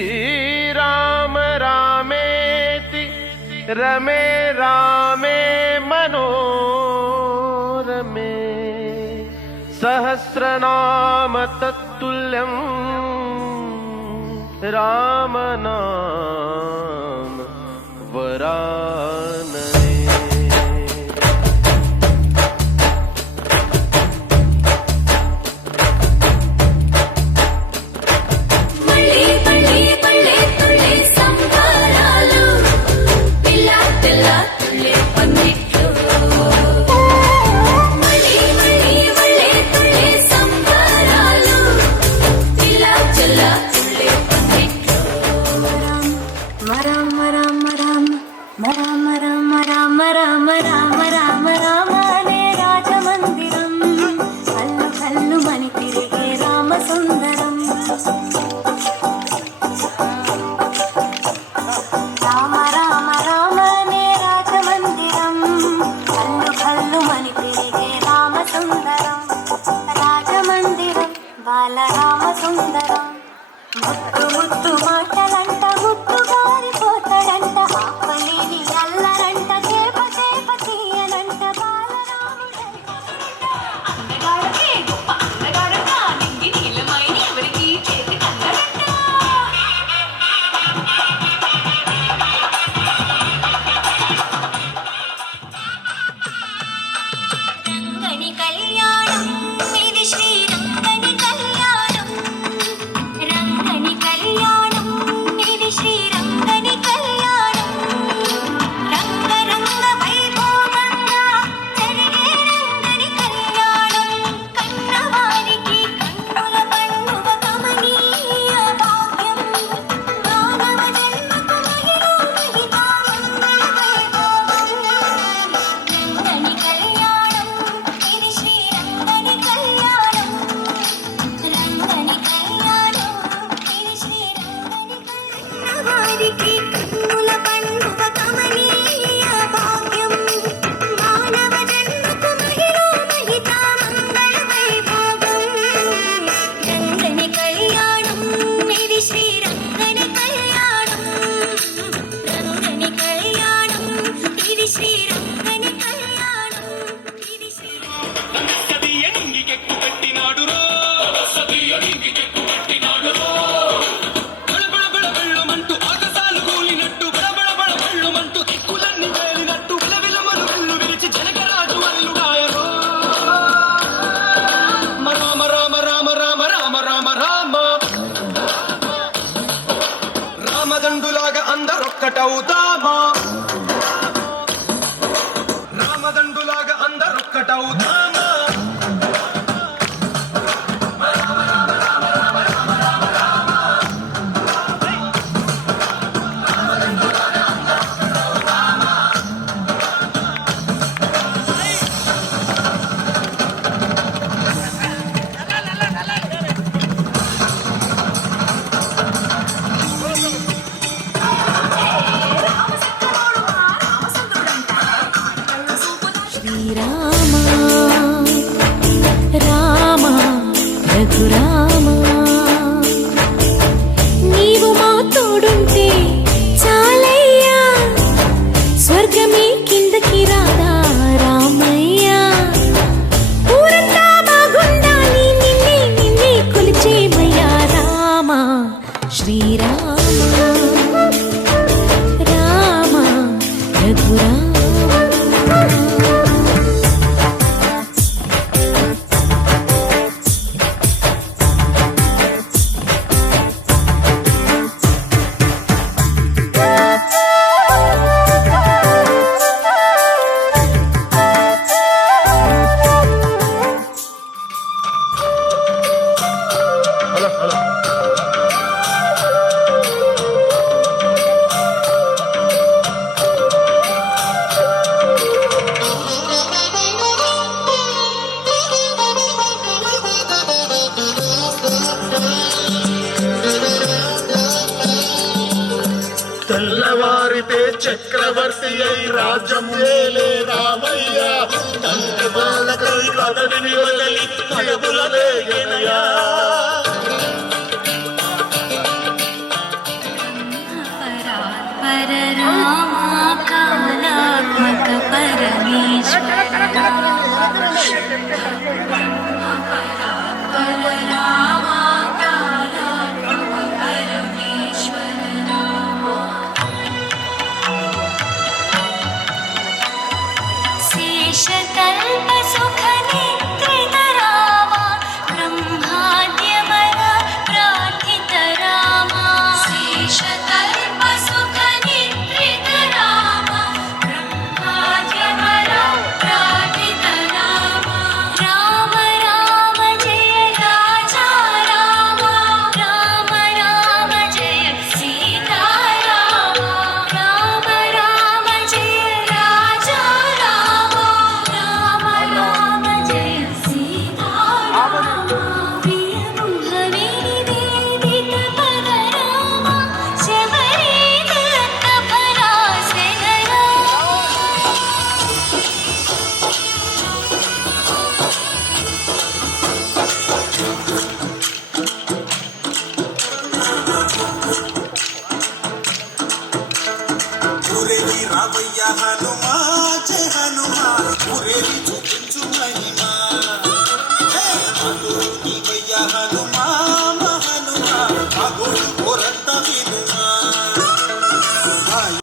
श्रीराम रामेति रमे रामे मनोरमे सहस्रनाम तत्तुल्यं रामनाम वरानने। ముత్తు ముత్తు మాటలంట ముత్తు గారిపోతాడంట ఆపలేని అల్లరంట చేప చేప తీయనంట బాలరాముడంట అందగాడకే గొప్ప అందగాడంట నింగి నీలమైన ఎవరికి చేతి కందరంట రంగని కళ్యాణం ఇది శ్రీరంగని కళ్యాణం రంగని కళ్యాణం ఇది శ్రీరంగని కళ్యాణం రంగరంగ వైభోగంగా జరిగే రంగని కళ్యాణం కన్నవారికి కన్నుల పండుగ కమనీయ భాగ్యం మానవ జన్మకు మహిళా మహితామంగళ వైభోగం రంగని కళ్యాణం ఇది శ్రీరంగని కళ్యాణం రంగని కళ్యాణం ఇది శ్రీరంగని కన్నవారికి కన్నుల పండుగ కమనీయ భాగ్యం మానవ జన్మకు మహిళా మహితామంగళ వైభోగం రంగని కళ్యాణం ఇది శ్రీరంగని కళ్యాణం రంగని కళ్యాణం ఇది శ్రీరంగని కళ్యాణం ఇది శ్రీరంగని బళబళబళబళ్ళమంటూ ఆకాశాలు కూలినట్టు బళబళబళబళ్ళమంటూ దిక్కులన్నీ వేలినట్టు విలవిలమలు వెళ్ళు విరిచి జనగరాజు అల్లుడాయరో రామ రామ రామ రామ రామ రామ రామ రామదండులాగా అందరొక్కటవుతామా రామదండులాగా అందరొక్కటవుతామా శ్రీరామ రామ రఘురామ నీవు మా తోడుంటే చాలయ్యా స్వర్గమే కిందకి రాదా రామయ్యా ఊరంతా బాగుండాలి నిన్నే నిన్నే కొలిచేమయ్యా రామ శ్రీరామ రామ రఘురామ తెల్లవారితే చక్రవర్తి అయి రాజ్యం ఏలే రామయ్య తండ్రి బాలకై కదడిని వదలి కడబుల వేగనయా